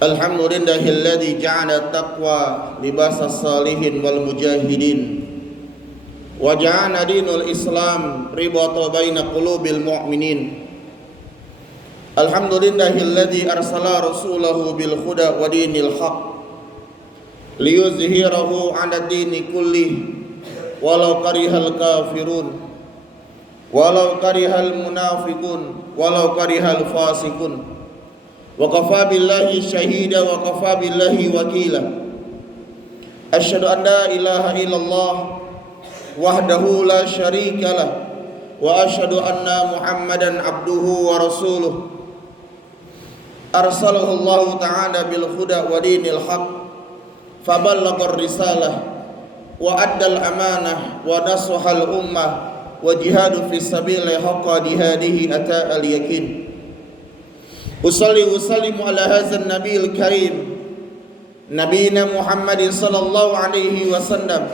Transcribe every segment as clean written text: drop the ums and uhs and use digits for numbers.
Alhamdulillahilladzi ja'ala taqwa libasas salihin wal mujahidin wa ja'ala dinul Islam ribata baina qulubil mu'minin. Alhamdulillahilladzi arsala rasulahu bil huda wa dinil haq liyuzhirahu 'ala dini kulli walau karihal kafirun walau karihal munafiqun walau karihal fasiqun. Wa kafa billahi syahida wa kafa billahi wakila. Asyhadu an la ilaha illallah wahdahu la syarika lah wa asyhadu anna Muhammadan abduhu wa rasuluh. Arsalahu Allah ta'ala bil huda wa dinil haq faballagha risalah wa addal amanah wa nasahal ummah wa jihadu fi sabilillah haqqa jihadihi ata al yakin. Usalli wa sallimu ala hadzal nabiyil karim nabiyina Muhammadin sallallahu alaihi wasallam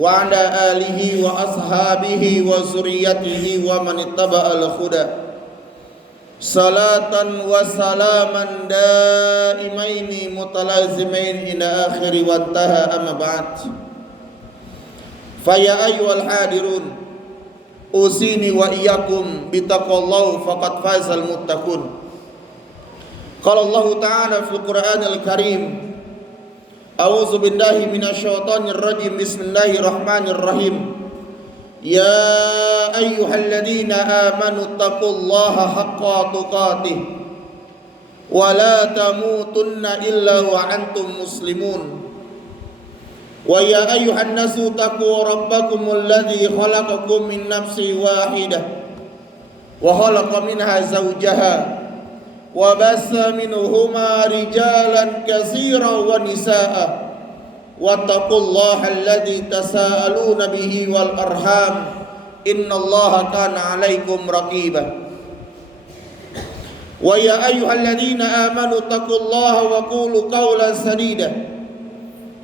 wa ala alihi wa ashabihi wa zurriyyatihi wa man ittaba'al huda salatan wa salaman daimaini mutalazimain ila akhiri wa intaha amma ba'd. Fa ya ayyuhal hadirun usini wa iyyakum bitaqwallahi faqad fazal muttaqun. Qala Allah Ta'ala fil Qur'anil Karim, a'udzu billahi minasyaitonir rajim, bismillahirrahmanirrahim. Ya ayyuhalladzina amanu taqullaha haqqa tuqatih wa la tamutunna illa wa antum muslimun. Wa ya ayyuhan nasu taqu rabbakumul ladzi khalaqakum min nafsin wahidah wa khalaqa minha zawjaha wa bassa minhuma rijalan katsiran wa nisaa wattaqullaha alladzi tasaaluna bihi wal arham innallaha kana 'alaikum raqiba. Wa ya ayyuhalladzina amanu taqullaha wa qulu qawlan sadida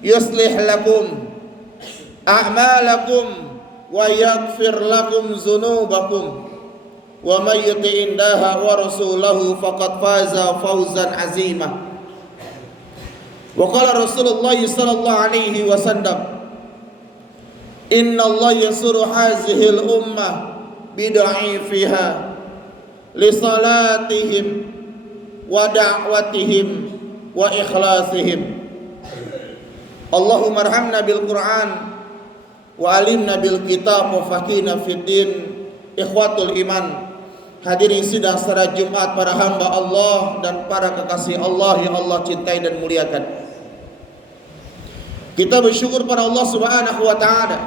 yuslih lakum a'malakum wa yaghfir lakum dzunubakum wa may yuti'illaha wa rasulahu faqad faza fawzan 'azima. Wa qala Rasulullah sallallahu alaihi wasallam, inna Allah yasuru hazihi al-ummah bid'afiha li salatihim wa da'watihim wa ikhlasihim. Allahumma arhamna bil Qur'an wa alimna bil kitab wa faqihna fid din. Ikhwatul iman, hadirin sidang secara Jumat para hamba Allah dan para kekasih Allah yang Allah cintai dan muliakan. Kita bersyukur pada Allah Subhanahu wa taala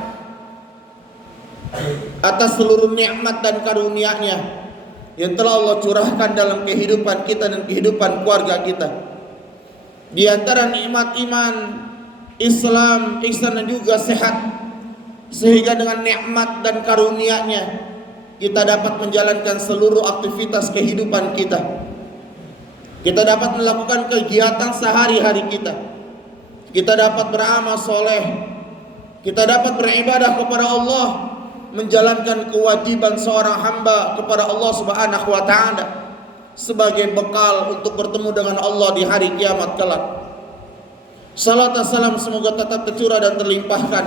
atas seluruh nikmat dan karunia-Nya yang telah Allah curahkan dalam kehidupan kita dan kehidupan keluarga kita. Di antara nikmat iman, Islam, ihsan dan juga sehat, sehingga dengan nikmat dan karunia-Nya kita dapat menjalankan seluruh aktivitas kehidupan kita. Kita dapat melakukan kegiatan sehari-hari kita. Kita dapat beramal soleh. Kita dapat beribadah kepada Allah, menjalankan kewajiban seorang hamba kepada Allah Subhanahu wa taala sebagai bekal untuk bertemu dengan Allah di hari kiamat kelak. Salat dan salam semoga tetap tercurah dan terlimpahkan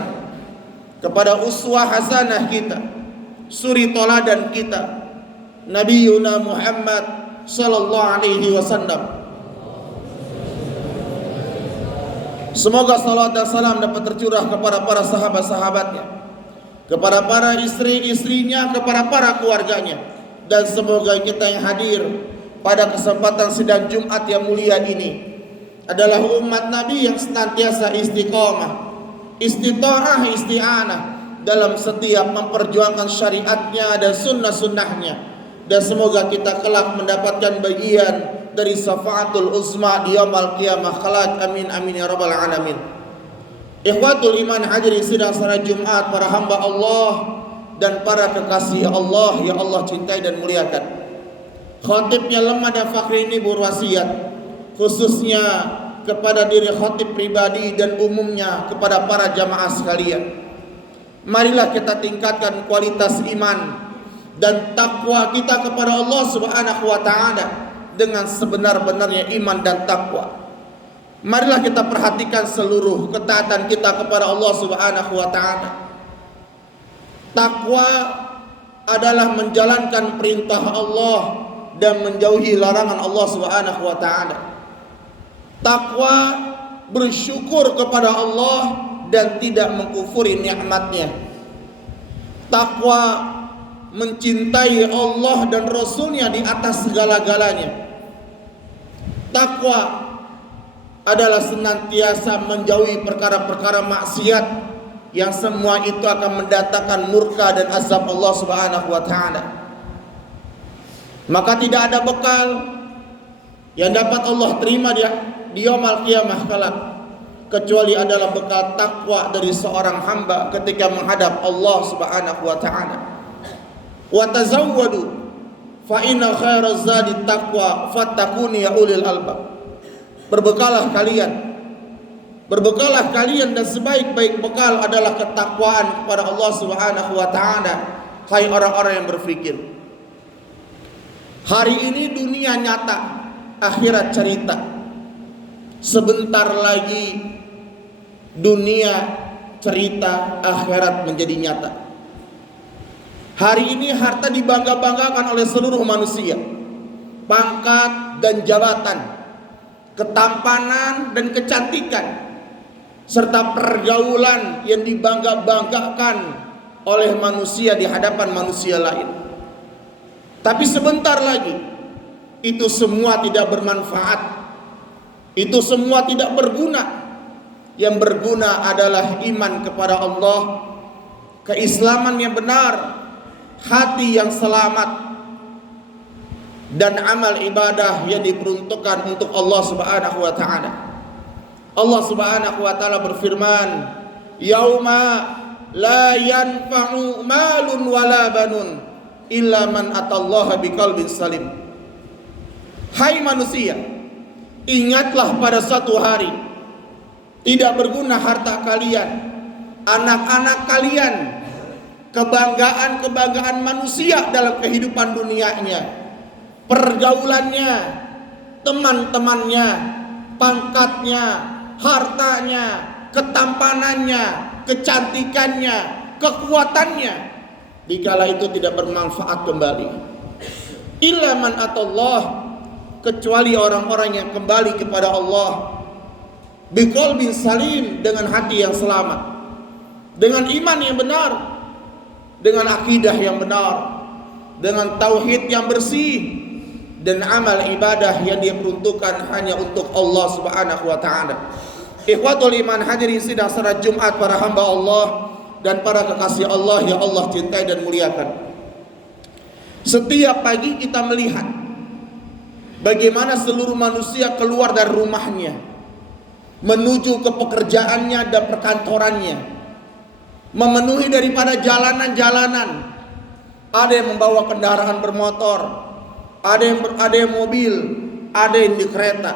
kepada uswah hasanah kita, suri toladan kita, Nabi Yuna Muhammad sallallahu alaihi wasallam. Semoga salat dan salam dapat tercurah kepada para sahabat-sahabatnya, kepada para istri-istrinya, kepada para keluarganya, dan semoga kita yang hadir pada kesempatan sidang Jumat yang mulia ini adalah umat Nabi yang senantiasa istiqomah, istita'ah, isti'anah dalam setiap memperjuangkan syariatnya dan sunnah-sunnahnya, dan semoga kita kelak mendapatkan bagian dari syafaatul uzma di yaumil qiyamah kelak. Amin amin ya rabbal alamin. Ikhwatul iman, hadirin sidang salat Jumat para hamba Allah dan para kekasih Allah yang Allah cintai dan muliakan. Khatibnya lemah dan fakir ini berwasiat khususnya kepada diri khatib pribadi dan umumnya kepada para jamaah sekalian. Marilah kita tingkatkan kualitas iman dan takwa kita kepada Allah Subhanahu wa taala dengan sebenar-benarnya iman dan takwa. Marilah kita perhatikan seluruh ketaatan kita kepada Allah Subhanahu wa taala. Takwa adalah menjalankan perintah Allah dan menjauhi larangan Allah Subhanahu wa taala. Takwa bersyukur kepada Allah dan tidak mengkufuri nikmat-Nya. Takwa mencintai Allah dan Rasul-Nya di atas segala-galanya. Takwa adalah senantiasa menjauhi perkara-perkara maksiat yang semua itu akan mendatangkan murka dan azab Allah Subhanahu wa taala. Maka tidak ada bekal yang dapat Allah terima di yaumul qiyamah kelak kecuali adalah bekal takwa dari seorang hamba ketika menghadap Allah Subhanahu wa taala. Wa tazawwadu fa inna khairaz zadi taqwa fattaquni ya ulil albab. Berbekalah kalian dan sebaik-baik bekal adalah ketakwaan kepada Allah Subhanahu wa taala, hai orang-orang yang berfikir. Hari ini dunia nyata, akhirat cerita. Sebentar lagi dunia cerita, akhirat menjadi nyata. Hari ini harta dibangga-banggakan oleh seluruh manusia. Pangkat dan jabatan, ketampanan dan kecantikan, serta pergaulan yang dibangga-banggakan oleh manusia di hadapan manusia lain. Tapi sebentar lagi itu semua tidak bermanfaat. Itu semua tidak berguna. Yang berguna adalah iman kepada Allah, keislaman yang benar, hati yang selamat, dan amal ibadah yang diperuntukkan untuk Allah Subhanahu wa taala. Allah Subhanahu wa taala berfirman, "Yauma la yanfa'u malun wala banun illa man atallaha biqalbin salim." Hai manusia, ingatlah pada satu hari tidak berguna harta kalian, anak-anak kalian, kebanggaan-kebanggaan manusia dalam kehidupan dunianya, pergaulannya, teman-temannya, pangkatnya, hartanya, ketampanannya, kecantikannya, kekuatannya, dikala itu tidak bermanfaat kembali. Illa man atallah, kecuali orang-orang yang kembali kepada Allah biqalbin salim, dengan hati yang selamat, dengan iman yang benar, dengan akidah yang benar, dengan tauhid yang bersih, dan amal ibadah yang dia peruntukkan hanya untuk Allah Subhanahu wa taala. Ikhwatul iman, hadirin sidang salat Jumat para hamba Allah dan para kekasih Allah yang Allah cintai dan muliakan. Setiap pagi kita melihat bagaimana seluruh manusia keluar dari rumahnya menuju ke pekerjaannya dan perkantorannya, memenuhi daripada jalanan-jalanan. Ada yang membawa kendaraan bermotor, ada yang mobil, ada yang di kereta,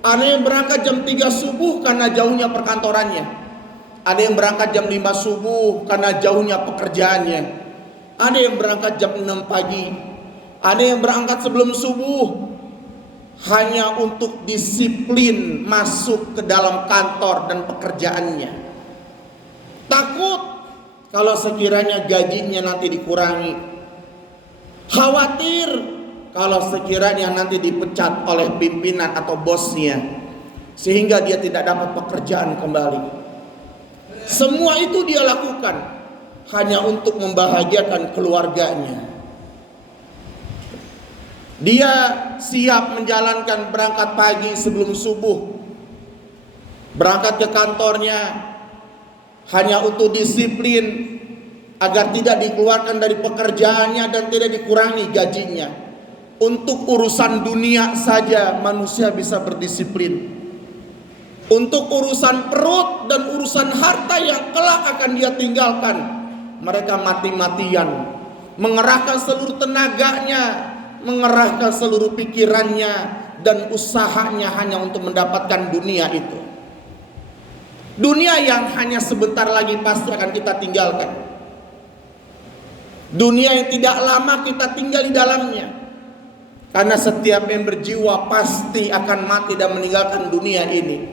ada yang berangkat jam 3 subuh karena jauhnya perkantorannya, ada yang berangkat jam 5 subuh karena jauhnya pekerjaannya, ada yang berangkat jam 6 pagi, ada yang berangkat sebelum subuh hanya untuk disiplin masuk ke dalam kantor dan pekerjaannya. Takut kalau sekiranya gajinya nanti dikurangi, khawatir kalau sekiranya nanti dipecat oleh pimpinan atau bosnya sehingga dia tidak dapat pekerjaan kembali. Semua itu dia lakukan hanya untuk membahagiakan keluarganya. Dia siap menjalankan berangkat pagi sebelum subuh, berangkat ke kantornya hanya untuk disiplin agar tidak dikeluarkan dari pekerjaannya dan tidak dikurangi gajinya. Untuk urusan dunia saja manusia bisa berdisiplin. Untuk urusan perut dan urusan harta yang kelak akan dia tinggalkan, mereka mati-matian mengerahkan seluruh tenaganya, mengerahkan seluruh pikirannya, dan usahanya hanya untuk mendapatkan dunia itu. Dunia yang hanya sebentar lagi pasti akan kita tinggalkan. Dunia yang tidak lama kita tinggal di dalamnya. Karena setiap yang berjiwa pasti akan mati dan meninggalkan dunia ini.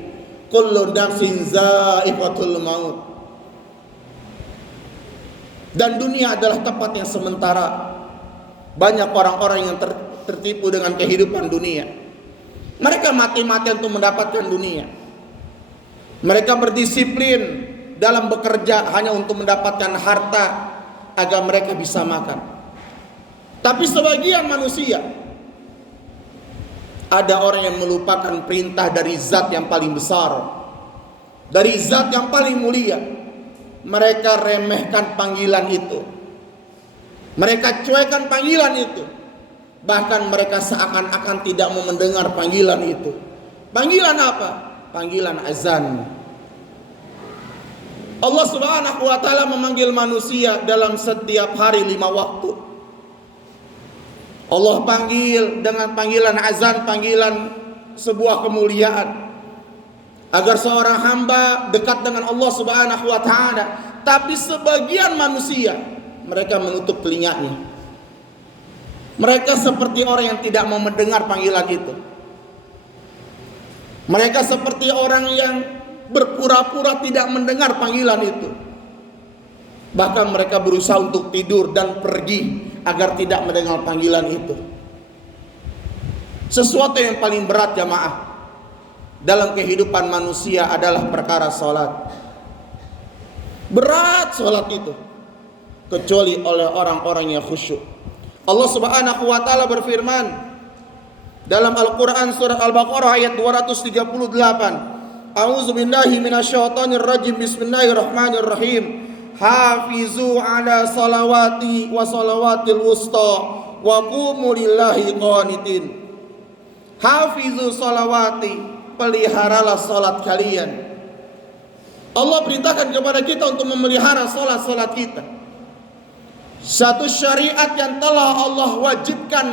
Kullu nafsin za'iqatul maut. Dan dunia adalah tempat yang sementara. Banyak orang-orang yang tertipu dengan kehidupan dunia. Mereka mati-matian untuk mendapatkan dunia. Mereka berdisiplin dalam bekerja hanya untuk mendapatkan harta agar mereka bisa makan. Tapi sebagian manusia, ada orang yang melupakan perintah dari zat yang paling besar, dari zat yang paling mulia. Mereka remehkan panggilan itu. Mereka cuekan panggilan itu. Bahkan mereka seakan-akan tidak mau mendengar panggilan itu. Panggilan apa? Panggilan azan. Allah Subhanahu wa ta'ala memanggil manusia dalam setiap hari 5 waktu. Allah panggil dengan panggilan azan, panggilan sebuah kemuliaan, agar seorang hamba dekat dengan Allah Subhanahu wa ta'ala. Tapi sebagian manusia, mereka menutup telinganya. Mereka seperti orang yang tidak mau mendengar panggilan itu. Mereka seperti orang yang berpura-pura tidak mendengar panggilan itu. Bahkan mereka berusaha untuk tidur dan pergi agar tidak mendengar panggilan itu. Sesuatu yang paling berat jamaah dalam kehidupan manusia adalah perkara salat. Berat salat itu, kecuali oleh orang-orang yang khusyuk. Allah Subhanahu wa ta'ala berfirman dalam Al-Quran surat Al-Baqarah ayat 238. A'udzu billahi minasyaitonir rajim. Bismillahirrahmanirrahim. Hafizu ala salawati wa salawatil wusta wa qumu lillahi qanitin. Hafizu salawati, peliharalah salat kalian. Allah perintahkan kepada kita untuk memelihara salat-salat kita. Satu syariat yang telah Allah wajibkan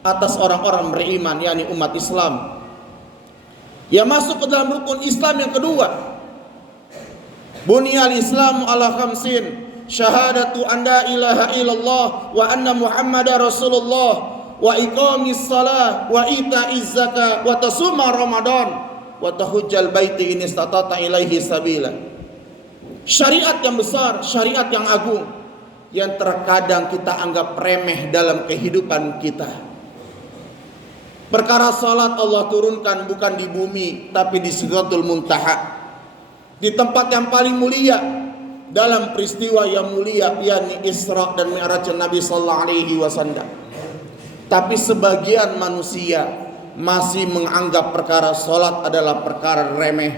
atas orang-orang beriman, yakni umat Islam, yang masuk ke dalam rukun Islam yang kedua. Bunyal Islamu ala khamsin, syahadatu an la ilaha illallah wa anna Muhammadar Rasulullah, wa iqamis salah, wa ita'iz zakah, wa tasuma Ramadan, wa tahujjal baiti in istata'ta ilaihi sabila. Syariat yang besar, syariat yang agung, yang terkadang kita anggap remeh dalam kehidupan kita. Perkara salat Allah turunkan bukan di bumi, tapi di Sidratul Muntaha, di tempat yang paling mulia, dalam peristiwa yang mulia, yakni Isra dan Mi'raj Nabi sallallahu alaihi wasallam. Tapi sebagian manusia masih menganggap perkara salat adalah perkara remeh.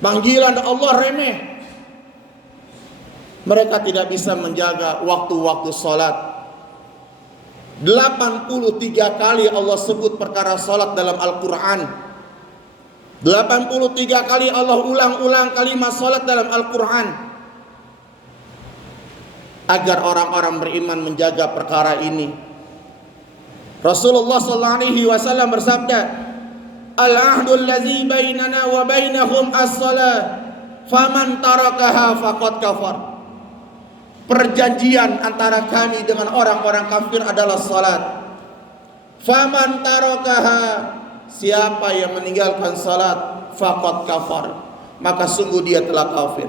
Panggilan Allah remeh. Mereka tidak bisa menjaga waktu-waktu salat. 83 kali Allah sebut perkara salat dalam Al-Quran. 83 kali Allah ulang-ulang kalimat salat dalam Al-Quran, agar orang-orang beriman menjaga perkara ini. Rasulullah sallallahu alaihi wasallam bersabda, "Al-ahdul ladzi bainana wa bainahum as-salah, faman tarakaha faqad kafar." Perjanjian antara kami dengan orang-orang kafir adalah salat. Faman tarakaha, siapa yang meninggalkan salat, faqad kafar, maka sungguh dia telah kafir.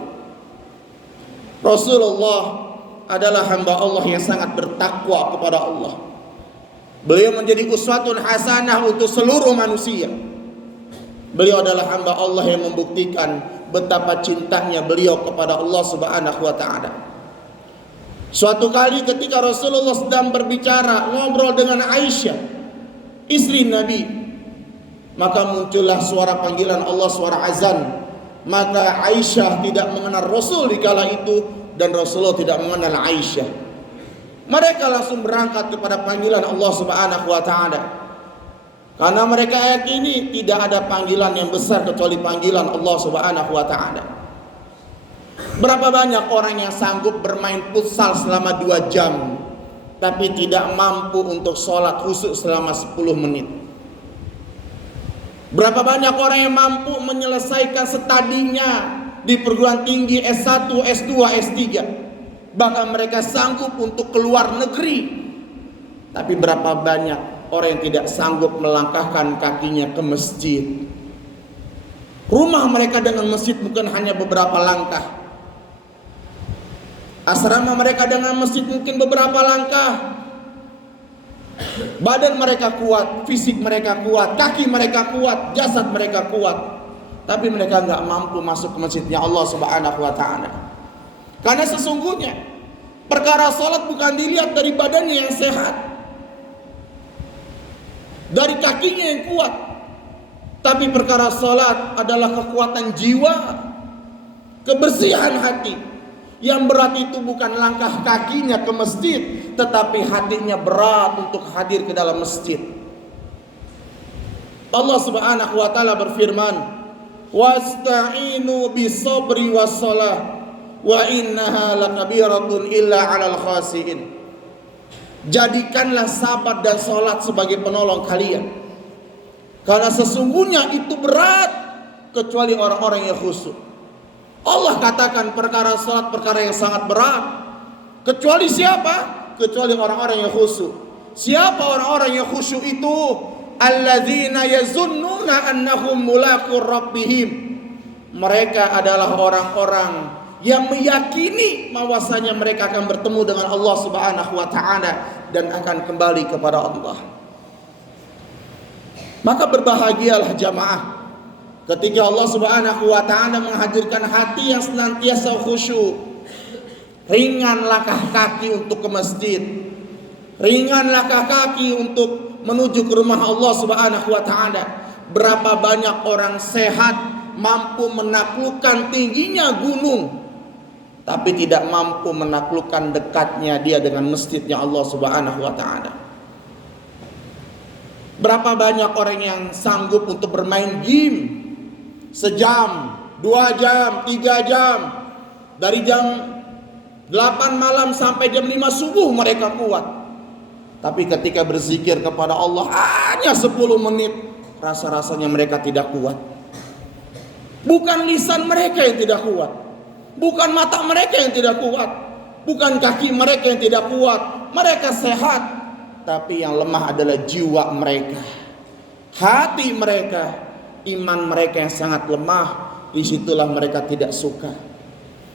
Rasulullah adalah hamba Allah yang sangat bertakwa kepada Allah. Beliau menjadi uswatun hasanah untuk seluruh manusia. Beliau adalah hamba Allah yang membuktikan betapa cintanya beliau kepada Allah Subhanahu wa ta'ala. Suatu kali ketika Rasulullah sedang berbicara, ngobrol dengan Aisyah, istri Nabi, maka muncullah suara panggilan Allah, suara azan. Maka Aisyah tidak mengenal Rasul di kala itu, dan Rasulullah tidak mengenal Aisyah. Mereka langsung berangkat kepada panggilan Allah Subhanahu wa ta'ala, karena mereka yakini tidak ada panggilan yang besar kecuali panggilan Allah Subhanahu wa ta'ala. Berapa banyak orang yang sanggup bermain futsal selama 2 jam tapi tidak mampu untuk sholat khusyuk selama 10 menit. Berapa banyak orang yang mampu menyelesaikan studinya di perguruan tinggi S1, S2, S3. Bahkan mereka sanggup untuk keluar negeri. Tapi berapa banyak orang yang tidak sanggup melangkahkan kakinya ke masjid. Rumah mereka dengan masjid bukan hanya beberapa langkah. Asrama mereka dengan masjid mungkin beberapa langkah. Badan mereka kuat, fisik mereka kuat, kaki mereka kuat, jasad mereka kuat, tapi mereka nggak mampu masuk ke masjidnya Allah Subhanahu wa Ta'ala. Karena sesungguhnya perkara sholat bukan dilihat dari badannya yang sehat, dari kakinya yang kuat, tapi perkara sholat adalah kekuatan jiwa, kebersihan hati. Yang berat itu bukan langkah kakinya ke masjid, tetapi hatinya berat untuk hadir ke dalam masjid. Allah Subhanahu wa Ta'ala berfirman, "Wasta'inu bis-sabri was-shalah wa innaha lakabiratun illa 'alal khashiin." Jadikanlah sabar dan salat sebagai penolong kalian, karena sesungguhnya itu berat kecuali orang-orang yang khusyuk. Allah katakan perkara salat perkara yang sangat berat. Kecuali siapa? Kecuali orang-orang yang khusyuk. Siapa orang-orang yang khusyuk itu? Alladzina yazunnuna annahum mulaqur rabbihim. Mereka adalah orang-orang yang meyakini bahwasanya mereka akan bertemu dengan Allah Subhanahu wa Ta'ala dan akan kembali kepada Allah. Maka berbahagialah jamaah ketika Allah Subhanahu wa Ta'ala menghadirkan hati yang senantiasa khusyuk. Ringan langkah kaki untuk ke masjid, ringan langkah kaki untuk menuju ke rumah Allah Subhanahu wa Ta'ala. Berapa banyak orang sehat mampu menaklukkan tingginya gunung, tapi tidak mampu menaklukkan dekatnya dia dengan masjidnya Allah Subhanahu wa Ta'ala. Berapa banyak orang yang sanggup untuk bermain game sejam, 2 jam, 3 jam, dari jam 8 malam sampai jam 5 subuh mereka kuat. Tapi ketika berzikir kepada Allah hanya 10 menit, rasa-rasanya mereka tidak kuat. Bukan lisan mereka yang tidak kuat, bukan mata mereka yang tidak kuat, bukan kaki mereka yang tidak kuat. Mereka sehat, tapi yang lemah adalah jiwa mereka, hati mereka, iman mereka yang sangat lemah. Disitulah mereka tidak suka.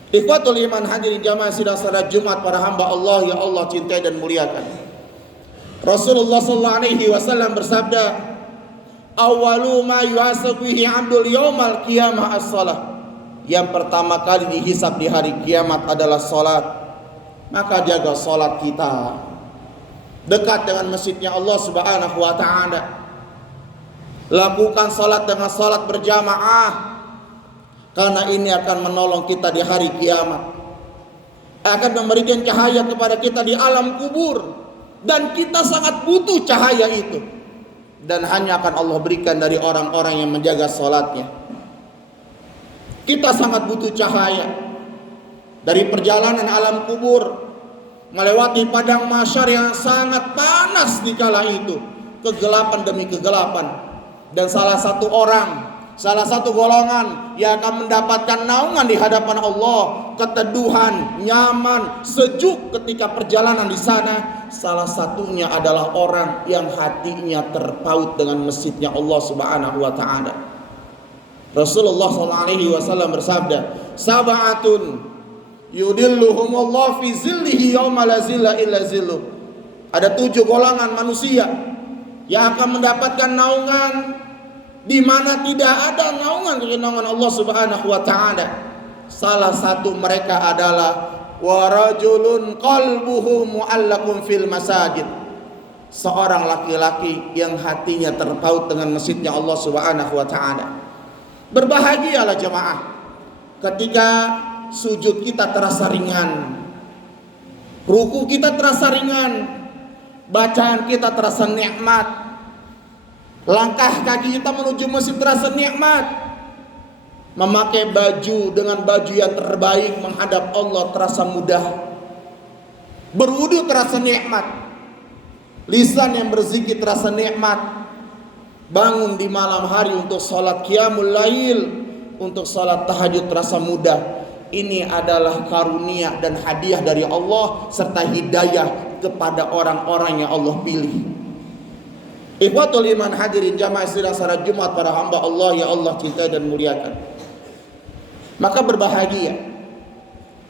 Ikhwatul iman, hadirin jamaah sidang salat Jumat para hamba Allah yang Allah cintai dan muliakan. Rasulullah sallallahu alaihi wasallam bersabda, "Awwalu ma yuhasabu bihi 'abdul yaumal qiyamah as-shalah." Yang pertama kali dihisab di hari kiamat adalah salat. Maka jaga salat kita, dekat dengan masjidnya Allah Subhanahu wa Ta'ala. Lakukan salat dengan salat berjamaah, karena ini akan menolong kita di hari kiamat, akan memberikan cahaya kepada kita di alam kubur, dan kita sangat butuh cahaya itu, dan hanya akan Allah berikan dari orang-orang yang menjaga salatnya. Kita sangat butuh cahaya dari perjalanan alam kubur, melewati padang mahsyar yang sangat panas di kala itu, kegelapan demi kegelapan. Dan salah satu golongan yang akan mendapatkan naungan di hadapan Allah, keteduhan, nyaman, sejuk ketika perjalanan di sana, salah satunya adalah orang yang hatinya terpaut dengan masjidnya Allah Subhanahu wa Ta'ala. Rasulullah SAW bersabda, "Sab'atun yudilluhumullah fi zillihi yawma la zilla illa zilluh." Ada 7 golongan manusia yang akan mendapatkan naungan di mana tidak ada naungan kecuali naungan Allah Subhanahu wa Ta'ala. Salah satu mereka adalah warajulun qalbuhu mu'allaqun fil masajid. Seorang laki-laki yang hatinya terpaut dengan masjidnya Allah Subhanahu wa Ta'ala. Berbahagialah jemaah ketika sujud kita terasa ringan, ruku kita terasa ringan, bacaan kita terasa nikmat, langkah kaki kita menuju masjid terasa nikmat, memakai baju dengan baju yang terbaik menghadap Allah terasa mudah, berwudu terasa nikmat. Lisan yang berzikir terasa nikmat. Bangun di malam hari untuk salat qiyamul lail, untuk salat tahajud terasa mudah. Ini adalah karunia dan hadiah dari Allah serta hidayah kepada orang-orang yang Allah pilih. Ikhwatul iman hadirin jamaah sidang salat Jumat para hamba Allah yang Allah cintai dan muliakan. Maka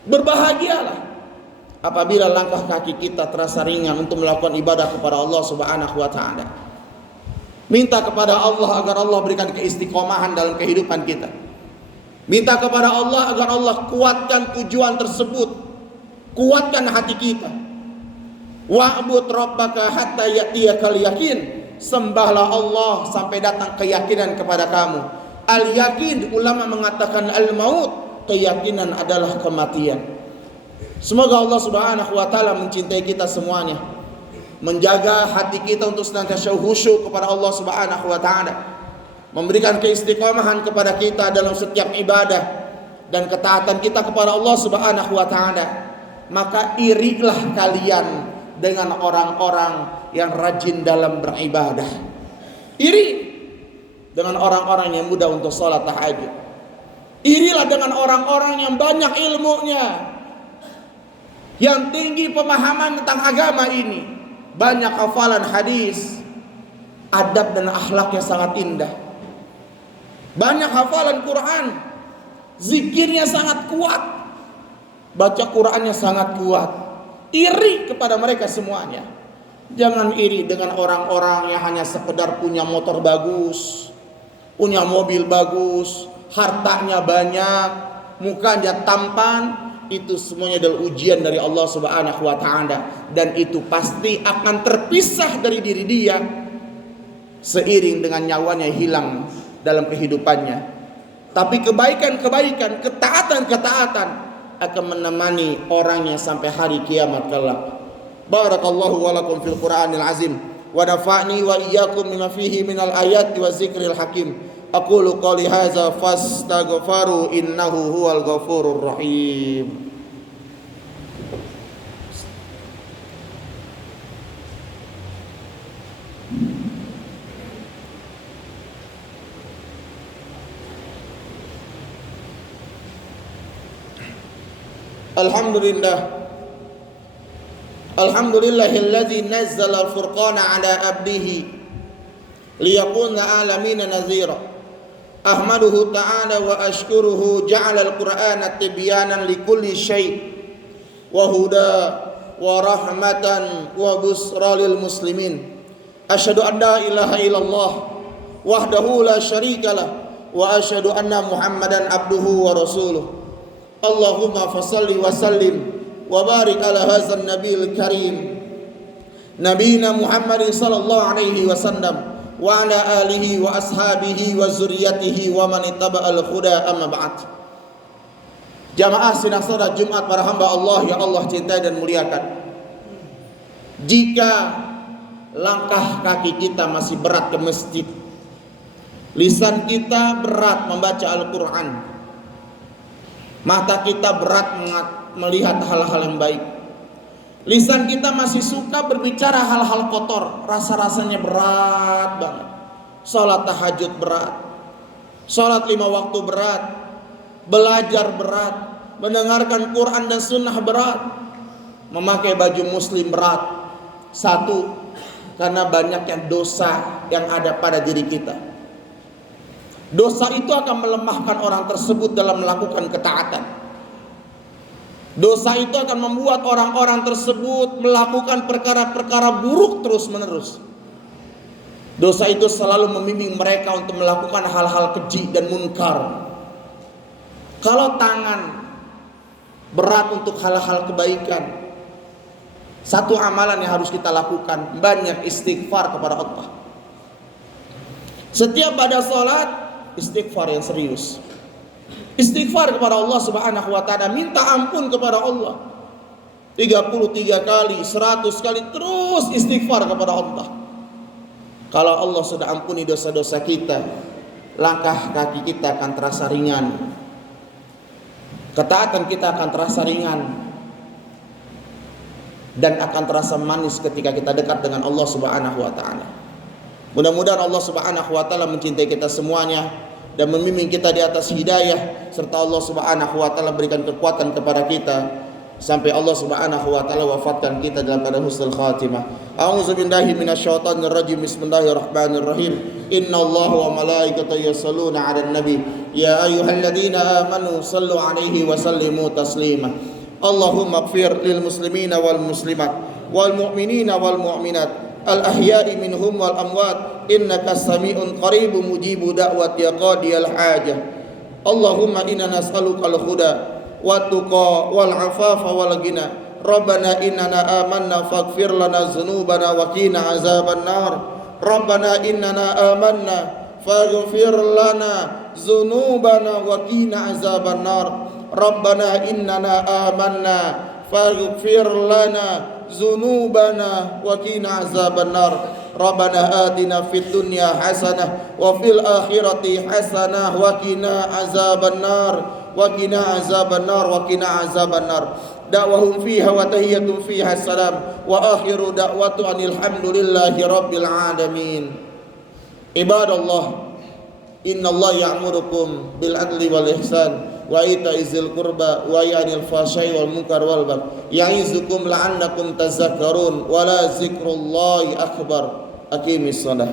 berbahagialah apabila langkah kaki kita terasa ringan untuk melakukan ibadah kepada Allah Subhanahu wa taala. Minta kepada Allah agar Allah berikan keistiqomahan dalam kehidupan kita. Minta kepada Allah agar Allah kuatkan tujuan tersebut. Kuatkan hati kita. Wa'bud rabbaka hatta ya'tiyakal yakin. Sembahlah Allah sampai datang keyakinan kepada kamu. Al-yakin, ulama mengatakan al-maut, keyakinan adalah kematian. Semoga Allah Subhanahu wa taala mencintai kita semuanya. Menjaga hati kita untuk senantiasa khusyuk kepada Allah Subhanahu wa taala, memberikan keistiqomahan kepada kita dalam setiap ibadah dan ketaatan kita kepada Allah Subhanahu wa taala. Maka irilah kalian dengan orang-orang yang rajin dalam beribadah. Iri dengan orang-orang yang mudah untuk salat tahajud. Irilah dengan orang-orang yang banyak ilmunya, yang tinggi pemahaman tentang agama ini, banyak hafalan hadis, adab dan akhlaknya sangat indah, banyak hafalan Quran, zikirnya sangat kuat, baca Qurannya sangat kuat. Iri kepada mereka semuanya. Jangan iri dengan orang-orang yang hanya sekedar punya motor bagus, punya mobil bagus, hartanya banyak, mukanya tampan. Itu semuanya adalah ujian dari Allah Subhanahu wa taala, dan itu pasti akan terpisah dari diri dia seiring dengan nyawanya hilang dalam kehidupannya. Tapi kebaikan-kebaikan, ketaatan-ketaatan akan menemani orangnya sampai hari kiamat kelak. Barakallahu wa lakum fil Qur'anil azim wa nafa'ni wa iyyakum bima fihi minal ayati wa zikril hakim. Aqulu qouli hadza fastaghfiru innahu huwal ghafurur rahim. Alhamdulillahilladzi nazzala al-furqana ala abdihi liyakuna alamina nazira. Ahmaduhu ta'ala wa ashkuruhu ja'ala al-Qur'ana tibyanan likulli syai' wa huda wa rahmatan wa busra lil muslimin. Asyhadu an la ilaha illallah wahdahu la syarikalah wa asyhadu anna Muhammadan abduhu wa rasuluh. Allahumma fasalli wa sallim wa barik ala hadzal nabiyil karim nabiyina Muhammadin sallallahu alaihi wasallam wa ala alihi wa ashabihi wa zurriyyatihi wa man ittaba'al huda amma ba'd. Jamaah sidang salat Jumat para hamba Allah yang Allah cintai dan muliakan. Jika langkah kaki kita masih berat ke masjid, lisan kita berat membaca Al-Qur'an, mata kita berat melihat hal-hal yang baik, lisan kita masih suka berbicara hal-hal kotor, rasa-rasanya berat banget. Salat tahajud berat, salat 5 waktu berat, belajar berat, mendengarkan Quran dan sunnah berat, memakai baju muslim berat. Satu, karena banyaknya dosa yang ada pada diri kita. Dosa itu akan melemahkan orang tersebut dalam melakukan ketaatan. Dosa itu akan membuat orang-orang tersebut melakukan perkara-perkara buruk terus-menerus. Dosa itu selalu membimbing mereka untuk melakukan hal-hal keji dan munkar. Kalau tangan berat untuk hal-hal kebaikan, satu amalan yang harus kita lakukan, banyak istighfar kepada Allah. Setiap pada salat, istighfar yang serius. Istighfar kepada Allah Subhanahu wa taala, minta ampun kepada Allah 33 kali, 100 kali, terus istighfar kepada Allah. Kalau Allah sudah ampuni dosa-dosa kita, langkah kaki kita akan terasa ringan, ketaatan kita akan terasa ringan. dan akan terasa manis ketika kita dekat dengan Allah Subhanahu wa taala. Mudah-mudahan Allah Subhanahu wa taala mencintai kita semuanya dan membimbing kita di atas hidayah, serta Allah Subhanahu wa taala berikan kekuatan kepada kita sampai Allah Subhanahu wa taala wafatkan kita dalam keadaan husnul khatimah. A'udzubillahi minasyaitonir rajim. Bismillahirrahmanirrahim. Innallaha wa malaikatahu yusholluna 'alan nabi ya ayyuhalladzina amanu shallu 'alaihi wa sallimu taslima. Allahumma ighfir lil muslimina wal muslimat wal mu'minina wal mu'minat al ahya'i minhum wal amwat innaka sami'un qaribun mujibu da'wati qadiyal hajah. Allahumma inna nas'aluka al huda wa tuqa wal afafa wal ghina. Rabbana innana amanna faghfir lana dzunubana wa qina azaban nar. Rabbana innana amanna faghfir lana dzunubana wa qina azaban nar. Rabbana innana amanna faghfir lana dzunubana wa qina azaban nar. Rabbana atina fid dunya hasanah wa fil akhirati hasanah wa qina azaban nar wa qina azaban nar wa qina azaban nar. Da'wahum fiha wa tahiyyatuhum fiha salam wa akhiru da'watu anil hamdulillahi rabbil alamin. Ibadallah, innallaha ya'murukum bil adli wal ihsan wa ita'izil qurba wa yanil fahsya'i wal munkar wal baghi ya'izukum la'annakum tazakkarun wa la zikrullahi akbar. Aqimis shalah.